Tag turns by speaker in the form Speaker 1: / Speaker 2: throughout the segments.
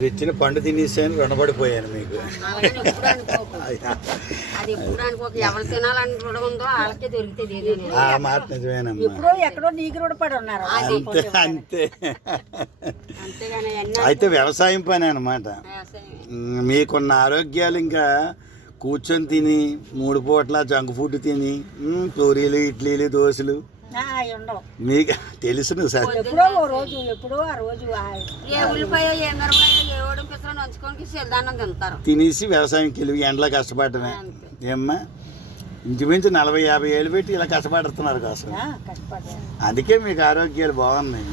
Speaker 1: ఇచ్చిన పండు తినేసాను రుణపడిపోయాను మీకు. ఆ మాట నిజమేనమ్మా.
Speaker 2: ఎప్పుడో ఎక్కడో నీకు రూఢపడి ఉన్నారు
Speaker 1: అంతే అంతే.
Speaker 3: అంతేగాని అన్నీ
Speaker 1: అయితే వ్యవసాయం పని అనమాట మీకున్న ఆరోగ్యాలు ఇంకా కూర్చొని తిని మూడు పూట్ల జంక్ ఫుడ్ తిని పూరీలు ఇడ్లీలు దోశలు మీకు తెలుసును సార్
Speaker 2: ఎప్పుడో ఓ రోజు ఎప్పుడో ఆ రోజు
Speaker 3: ఏ ఉల్లిపాయ ఏ మిరపాయ ఏ ఓడి పిసరని తింటారు.
Speaker 1: తినేసి వ్యవసాయంకి వెళ్ళి ఎండలో కష్టపడటమే. ఏమ్మా? ఇంచుమించు నలభై యాభై ఏళ్ళు పెట్టి ఇలా కష్టపడుతున్నారు కోసం. అందుకే మీకు ఆరోగ్యాలు బాగున్నాయి.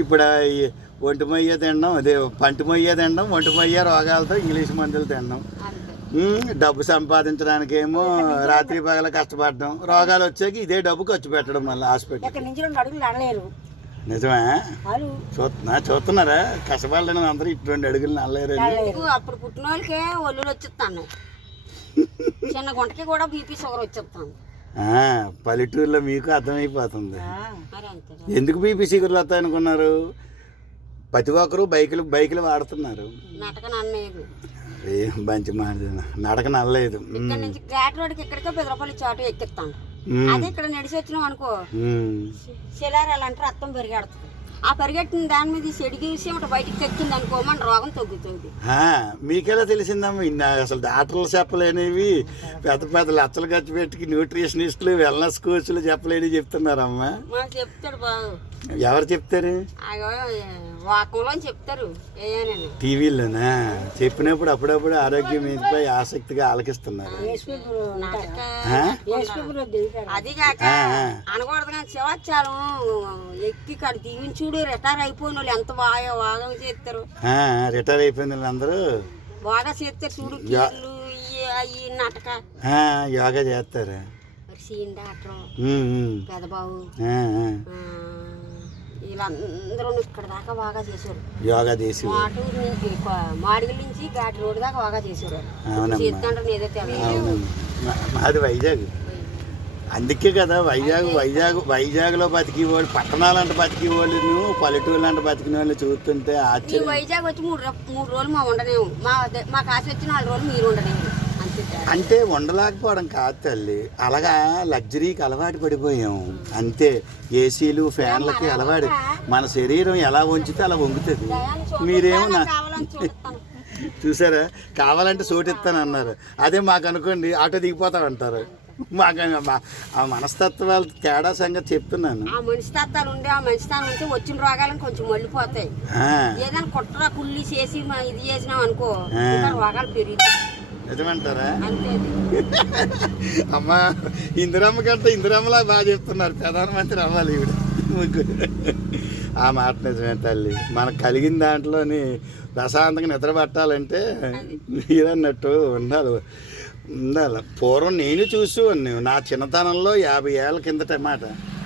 Speaker 1: ఇప్పుడు ఈ ఒంటి మొయ్య తినడం అదే పంటి మొయ్య తినడం ఒంటి మొయ్య రోగాలతో ఇంగ్లీష్ మందులు తినడం. డబ్బు సంపాదించడానికేమో రాత్రి పగల కష్టపడడం. రోగాలు వచ్చాక ఇదే డబ్బు ఖర్చు పెట్టడం మళ్ళీ హాస్పిటల్
Speaker 2: ఇక్కడ నుంచి రెండు అడుగులు నడలేరు.
Speaker 1: నిజమే? చూస్తున్నా చూస్తున్నారా? కష్టపడలేని అందరూ ఇటు రెండు అడుగులు నల్లలేరండి
Speaker 2: నడలేరు.
Speaker 3: అప్పుడు పుట్టిన వాళ్ళకే ఒళ్ళు వచ్చేస్తాను. చిన్న గుంటకి కూడా బీపీ షుగర్ వచ్చేస్తాను.
Speaker 1: ఆ, పల్లెటూరులో మీకు అర్థమైపోతుంది.
Speaker 2: ఆ,
Speaker 3: మరి అంతే
Speaker 1: ఎందుకు బీపీ సిగురులు వస్తాయి అనుకున్నారు ప్రతి ఒక్కరు బైకులు బైకులు వాడుతున్నారు.
Speaker 3: నటక
Speaker 1: ఏం మంచి మాట. నడక నల్లలేదు
Speaker 3: ఇక్కడ నుంచి ఘాట్ రోడ్కి ఎక్కడికో పది రూపాయలు ఆటో ఎక్కిస్తాను అదే ఇక్కడ నడిచి వచ్చినాం అనుకో. శిలారాలంటే రక్తం పరిగెడుతుంది. ఆ పరిగెట్టిన దాని మీద చెడిగి ఒకటి బయటికి తెచ్చింది అనుకో మన రోగం తగ్గుతుంది.
Speaker 1: మీకెలా తెలిసిందమ్మా? ఇన్న అసలు డాక్టర్లు చెప్పలేనివి పెద్ద పెద్ద లచ్చలు ఖర్చు పెట్టి న్యూట్రిషనిస్టులు వెల్నెస్ కోచ్లు చెప్పలేని చెప్తున్నారమ్మా.
Speaker 3: చెప్తాడు బాగు
Speaker 1: ఎవరు చెప్తారు?
Speaker 3: చెప్తారు ఏయనని.
Speaker 1: టీవీలోనా చెప్పినప్పుడు అప్పుడప్పుడు ఆరోగ్యం మీదపై ఆసక్తిగా ఆలకిస్తున్నారు.
Speaker 3: చూడు రిటైర్ అయిపోయిన వాళ్ళు ఎంత బాగా బాగా చేస్తారు.
Speaker 1: ఆ, రిటైర్ అయిపోయిన వాళ్ళందరూ
Speaker 3: బాగా చేస్తారు చూడు నాటక.
Speaker 1: యోగా చేస్తారు.
Speaker 3: మరి వీళ్ళందరూ ఇక్కడ దాకా బాగా చేశారు.
Speaker 1: యోగా చేసి
Speaker 3: మాటూరు నుంచి మాడిగల నుంచి ఘాటి రోడ్ దాకా బాగా చేశారు. చేస్తుంటారు ఏదో తెలియదు
Speaker 1: మాది వైజాగ్. అందుకే కదా వైజాగ్ వైజాగ్ వైజాగ్లో బతికి వాళ్ళు పట్టణాలంటే బతికి వాళ్ళు పల్లెటూళ్ళు అంటే బతికిన వాళ్ళు చూస్తుంటే ఆశ్చర్యం.
Speaker 3: వైజాగ్ వచ్చి మూడు మూడు రోజులు మా ఉండలేము మా మా కాశీ వచ్చి నాలుగు రోజులు మీరు ఉండలేము.
Speaker 1: అంటే ఉండలేకపోవడం కాదు తల్లి. అలాగా లగ్జరీకి అలవాటు పడిపోయాం. అంతే. ఏసీలు ఫ్యాన్లకి అలవాటు. మన శరీరం ఎలా వంచితే అలా వంగుతుంది. మీరేమో నా చూసారా? కావాలంటే చోటిస్తాను అన్నారు. అదే మాకు అనుకోండి ఆటో దిగిపోతాం అంటారు మాకు ఆ మనస్తత్వాలు తేడా సంగతి చెప్తున్నాను.
Speaker 3: ఆ మనిషి తత్తాలు ఉండే ఆ మనిషి తాను ఉంటే వచ్చిన రోగాలను కొంచెం మళ్ళీపోతాయి. ఏదైనా కుట్ర కుళ్ళి చేసి మా ఇది చేసినాం అనుకో రోగాలు పెరుగుతాయి.
Speaker 1: నిజమంటారా. అమ్మా ఇందిరమ్మ కంటే ఇందిరమ్మలా బాగా చెప్తున్నారు. ప్రధానమంత్రి అవ్వాలి ముగ్గురు. ఆ మాట నిజమే తల్లి. మనకు కలిగిన దాంట్లోని ప్రశాంతంగా నిద్ర పట్టాలంటే మీరన్నట్టు ఉండాలి. ఉండాలి. పూర్వం నేను చూసేవాడిని. నా చిన్నతనంలో యాభై ఏళ్ళ కిందట మాట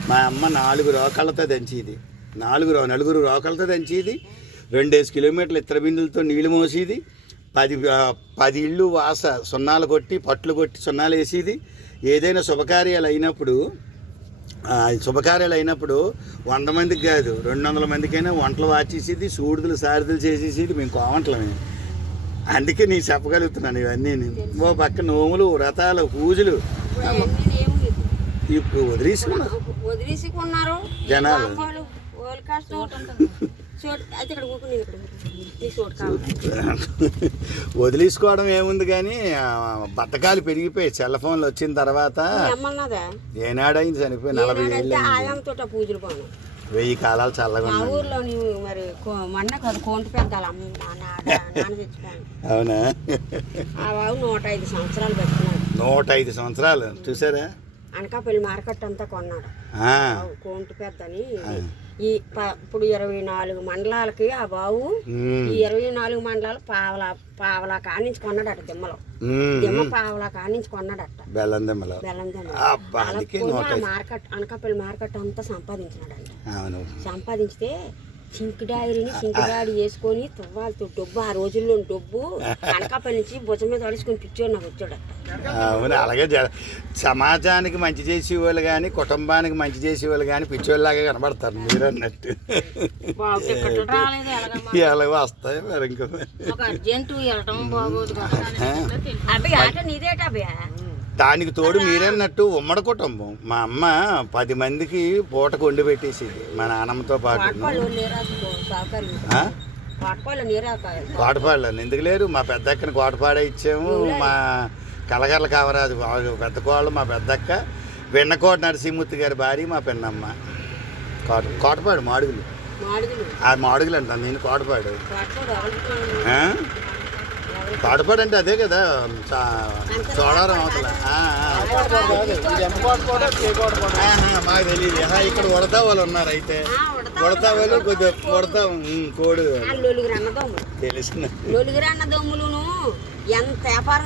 Speaker 1: మా అమ్మ నాలుగు రోకళ్ళతో దంచేది. నాలుగు రో నలుగురు రోకలతో దంచేది. రెండేసి కిలోమీటర్లు ఇతర బిందులతో నీళ్ళు మోసేది. పది పది ఇళ్ళు వాస సున్నాలు కొట్టి పట్లు కొట్టి సున్నాలు వేసేది. ఏదైనా శుభకార్యాలు అయినప్పుడు శుభకార్యాలు అయినప్పుడు వంద మందికి కాదు రెండు వందల మందికైనా వంటలు వాచేసేది సూడుదలు సారదులు చేసేసేది మేము కోవంటలమే అందుకే నేను చెప్పగలుగుతున్నాను ఇవన్నీ ఓ పక్క నోములు వ్రతాలు పూజలు.
Speaker 3: ఇప్పుడు
Speaker 1: వదిలేసుకున్నారు జనాలు. వదిలేసుకోవడం ఏముంది కానీ ఆ, బద్ధకాలు పెరిగిపోయాయి సెల్ ఫోన్లు వచ్చిన తర్వాత ఏనాడైంది చనిపోయి నలభై ఏళ్ళు
Speaker 3: పూజలు పోను.
Speaker 1: వెయ్యి కాలాలు చల్లగా
Speaker 3: ఊర్లో మరి మొన్న కదా కోంటి పెద్దాలు
Speaker 1: అవునా?
Speaker 3: ఆ బాబు నూట ఐదు సంవత్సరాలు పెట్టుకున్నాడు
Speaker 1: నూట ఐదు సంవత్సరాలు. చూసారా?
Speaker 3: అనకాపల్లి మార్కెట్ అంతా కొన్నాడు. కోంటి పెద్దని ఈ ఇప్పుడు ఇరవై నాలుగు మండలాలకి ఆ బావు ఈ ఇరవై నాలుగు మండలాలు పావలా పావలా కానించి కొన్నాడట దిమ్మలో. దిమ్మ పావలా కానించి కొన్నాడట.
Speaker 1: బెల్లం దెమ్మలో.
Speaker 3: బెల్లం దిమ్మ. మార్కెట్ అనకాపల్లి మార్కెట్ అంతా సంపాదించినాడంట. సంపాదించితే సింక్ డైరీని సింక్ డాడీ వేసుకొని తువ్వాలతో డబ్బు ఆ రోజుల్లో డబ్బు అనకాపల్లి నుంచి భుజం మీద అడుచుకొని పిచ్చోడు నాకు వచ్చాడు.
Speaker 1: అవును అలాగే జ- సమాజానికి మంచి చేసేవాళ్ళు కానీ కుటుంబానికి మంచి చేసేవాళ్ళు కానీ పిచ్చోళ్ళలాగా కనబడతారు మీరు అన్నట్టు. ఎలాగో వస్తాయి మరి ఇంకా
Speaker 4: ఒక అర్జెంటు వెళ్ళటం బాగోదు
Speaker 3: ఆట నీదేట
Speaker 1: దానికి తోడు మీరన్నట్టు ఉమ్మడి కుటుంబం. మా అమ్మ పది మందికి పూటకు వండి పెట్టేసేది. మా నాన్నమ్మతో పాటు. కోటపాళ్ళు ఎందుకు లేరు? మా పెద్దక్కని కోటపాడే ఇచ్చాము. మా కలగర్ల కావరాజు పెద్ద కోళ్ళు మా పెద్దక్క. వెన్నకోట నరసింహూర్తి గారి భార్య మా పెన్నమ్మ. కోట కోటపాడు మాడుగులు.
Speaker 3: మాడుగులు.
Speaker 1: ఆ మాడుగులు అంటాను నేను కోటపాడు. కోటపాడు అంటే అదే కదా చోడవరం అవతల. ఆ, ఆ. ఆహా, మాకు తెలియదు ఇక్కడ ఉడతా వాళ్ళు ఉన్నారు అయితే ఉడతా వాళ్ళు కొద్దిగా ఉడతా. కోడి.
Speaker 3: అన్నదమ్ములును ఎంత వ్యాపారం